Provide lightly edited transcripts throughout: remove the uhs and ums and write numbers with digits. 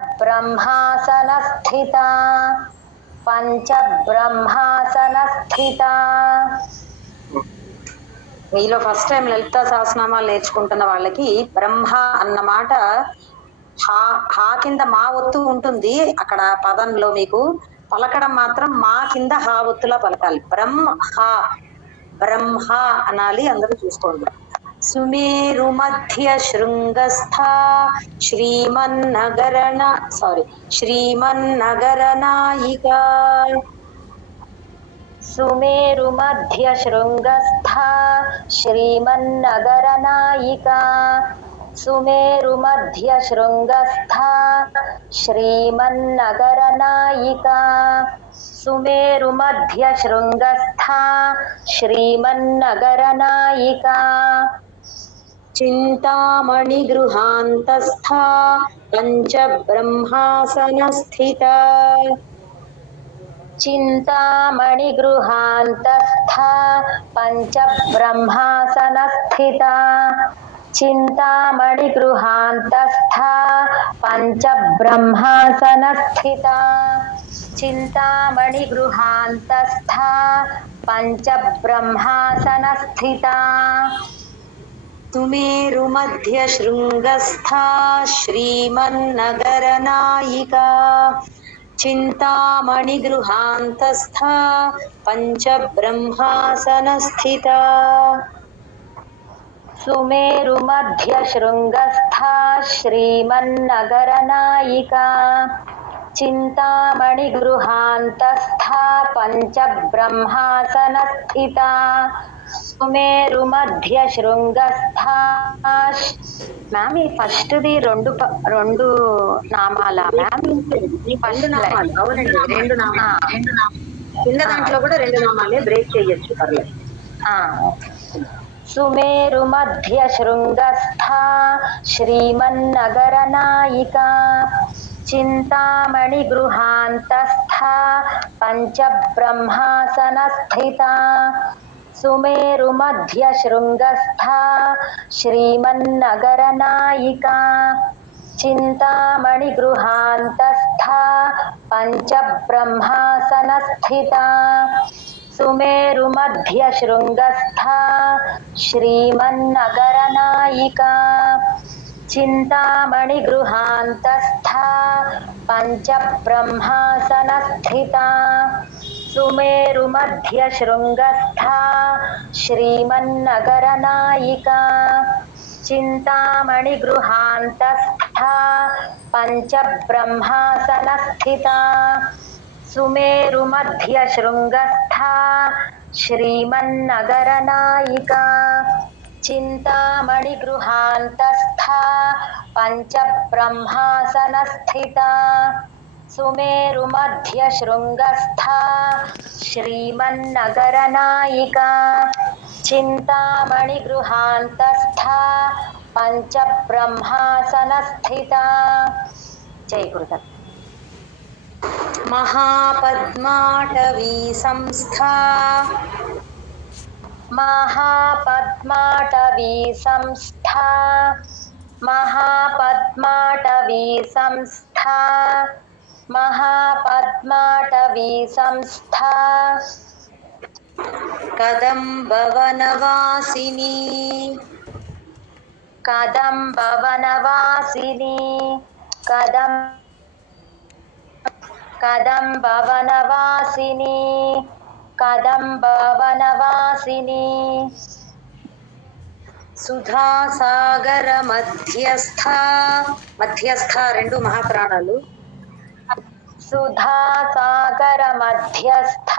బ్రహ్మాసనస్థితా పంచ బ్రహ్మాసనస్థితా. మీలో ఫస్ట్ టైం లలితా సహస్రనామాలు నేర్చుకుంటున్న వాళ్ళకి బ్రహ్మ అన్న మాట హా కింద మా ఒత్తు ఉంటుంది. అక్కడ పదంలో మీకు పలకడం మాత్రం మా కింద హా ఒత్తులా పలకాలి. బ్రహ్మ అనాలి. అందరూ చూసుకోండి. సుమేరు మధ్య శృంగస్థ శ్రీమన్నగర నాయికా. సుమేరు మధ్య శృంగస్థ శ్రీమన్నగర నాయికా. సుమేరు మధ్య శృంగస్థ శ్రీమన్నగర నాయికా. సుమేరు మధ్య శృంగస్థ శ్రీమన్నగర నాయికా. చింతామణి గృహాంతస్థ పంచ బ్రహ్మాసనస్థిత. చింతామణి గృహాంతస్థ పంచ బ్రహ్మాసనస్థిత. చింతామణి గృహాంతస్థ పంచ బ్రహ్మాసనస్థిత. చింతామణి గృహాంతస్థ పంచ బ్రహ్మాసనస్థిత. తుమేరు మధ్య శృంగస్థ శ్రీమన్నగర నాయికా. చింతామణి గృహాంతస్థ పంచ బ్రహ్మాసనస్థిత. సుమేరు మధ్య శృంగస్థ శ్రీమన్నగర నాయికా. చింతామణి గృహాంతస్థ పంచ బ్రహ్మాసనస్థిత. సుమేరు మధ్య శృంగస్థ. మ్యామ్ ఈ ఫస్ట్ ది రెండు నామాల మ్యామ్? అవునండి, రెండు నామాలు. కింద దాంట్లో కూడా రెండు నామాలే, బ్రేక్ చేయొచ్చు, పర్లేదు. సుమేరు మధ్య శృంగస్థ శ్రీమన్నగర నాయికా. చింతామణి గృహాంతస్థ పంచ బ్రహ్మాసనస్థిత. సుమేరు మధ్య శృంగస్థ శ్రీమన్నగర నాయికా. చింతామణి గృహాంతస్థ పంచ బ్రహ్మాసనస్థిత. సుమేరు మధ్య శృంగస్థ శ్రీమన్నగర నాయికా. చింతామణి గృహాంతస్థ పంచ బ్రహ్మాసనస్థిత. సుమేరు మధ్య శృంగస్థ శ్రీమన్నగర నాయికా. చింతామణి గృహాంతస్థ పంచ బ్రహ్మాసనస్థిత. సుమేరు మధ్య శృంగస్థ శ్రీమన్నగర నాయికా. చింతామణి గృహాంతస్థ పంచ బ్రహ్మాసనస్థిత. సుమేరు మధ్య శృంగస్థ శ్రీమన్నగర నాయికా. చింతామణి గృహాంతస్థ పంచ బ్రహ్మాసనస్థిత. జై గురుదత్. మహాపద్మాటవీ సంస్థా. మహాపద్మాటవీ సంస్థా. మహాపద్మాటవీ సంస్థా. మహాపద్మాటవీ సంస్థా. కదంబవనవాసిని. కదంబవనవాసిని. కదంబవనవాసిని. కదంబవనవాసిని. సుధాసాగర మధ్యస్థ. మధ్యస్థ రెండు మహాప్రాణాలు. సుధాసాగర మధ్యస్థ.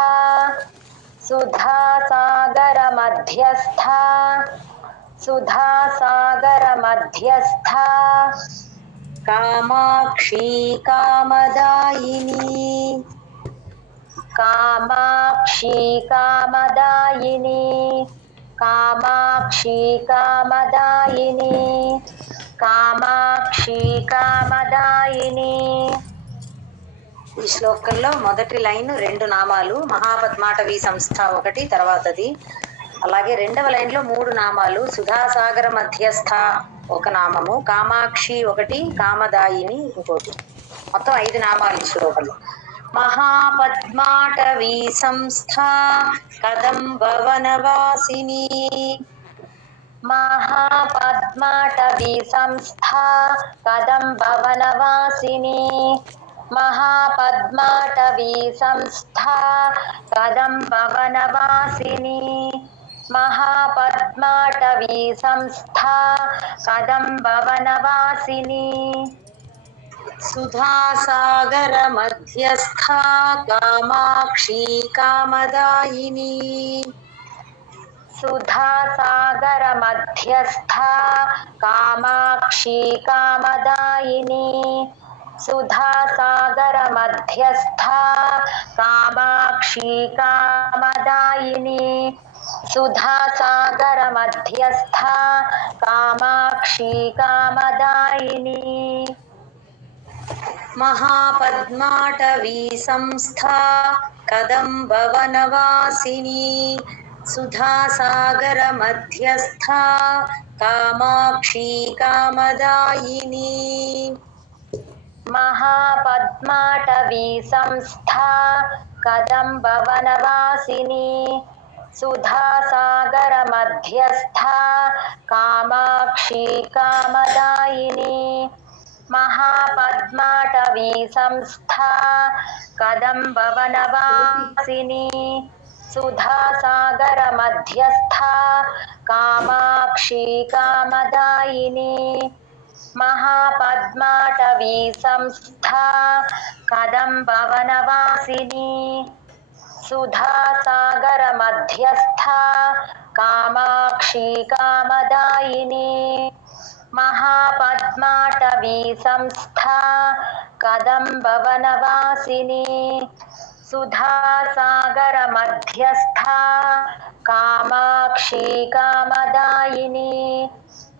సుధాసాగర మధ్యస్థ. సుధాసాగర మధ్యస్థ. కామాక్షి కామదాయిని. కామాక్షి కామదాయిని. కామాక్షి కామదాయిని. కామాక్షి కామదాయిని. ఈ శ్లోకంలో మొదటి లైన్ రెండు నామాలు. మహాపద్మాటవీ సంస్థ ఒకటి, తర్వాతది. అలాగే రెండవ లైన్లో మూడు నామాలు. సుధాసాగర మధ్యస్థ ఒక నామము, కామాక్షి ఒకటి, కామదాయిని ఇంకోటి. మొత్తం 5 నామాలు శ్లోకంలో. మహాపద్మాటవీ సంస్థా కదంబవనవాసిని. మహాపద్మాటవీ సంస్థా కదంబవనవాసిని. మహాపద్మాటవీ సంస్థా కదంబవనవాసిని. మహాపద్మాటవీ సంస్థా కదంబవనవాసిని. సుధాసాగర మధ్యస్థా కామాక్షి కామదాయిని. సుధాసాగర మధ్యస్థా కామాక్షి కామదాయిని. సుధాసాగర మధ్యస్థా కామాక్షి కామదాయిని. సుధాసాగర మధ్యస్థా కామాక్షి కామదాయిని. మహాపద్మాటవీ సంస్థా కదంబవనవాసిని. సుధాసాగర మధ్యస్థా కామాక్షి కామదాయిని. మహాపద్మాటవీ సంస్థా కదంబవనవాసిని. సుధాసాగర మధ్యస్థా కామాక్షి కామదాయిని. మహాపద్మాటవీ సంస్థా కదంబవనవాసిని. సుధాసాగర మధ్యస్థా కామాక్షి కామదాయిని. మహాపద్మాటవీ సంస్థా కదంబవనవాసిని. సుధాసాగర మధ్యస్థా కామాక్షి కామదాయిని. మహాపద్మాటవీ సంస్థా కదంబవనవాసిని. సుధాసాగర మధ్యస్థా కామాక్షి కామదాయిని.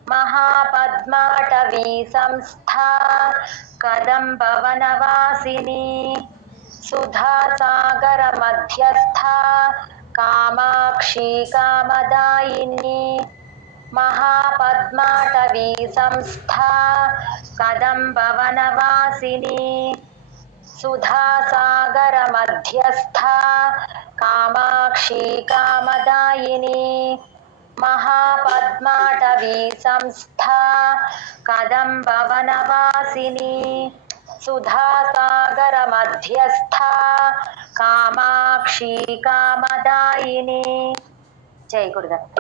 మహాపద్మాటవీ సంస్థా కదంబవనవాసిని. సుధాసాగర మధ్యస్థా కామాక్షి కామదాయిని. మహాపద్మాటవీ సంస్థా కదంబవనవాసిని. సుధాసాగర మధ్యస్థా కామాక్షి కామదాయిని. మహాపద్మాటవీ సంస్థా కదంబవనవాసిని. సుధాసాగర మధ్యస్థా కామాక్షి కామదాయిని. జై గురుదత్త.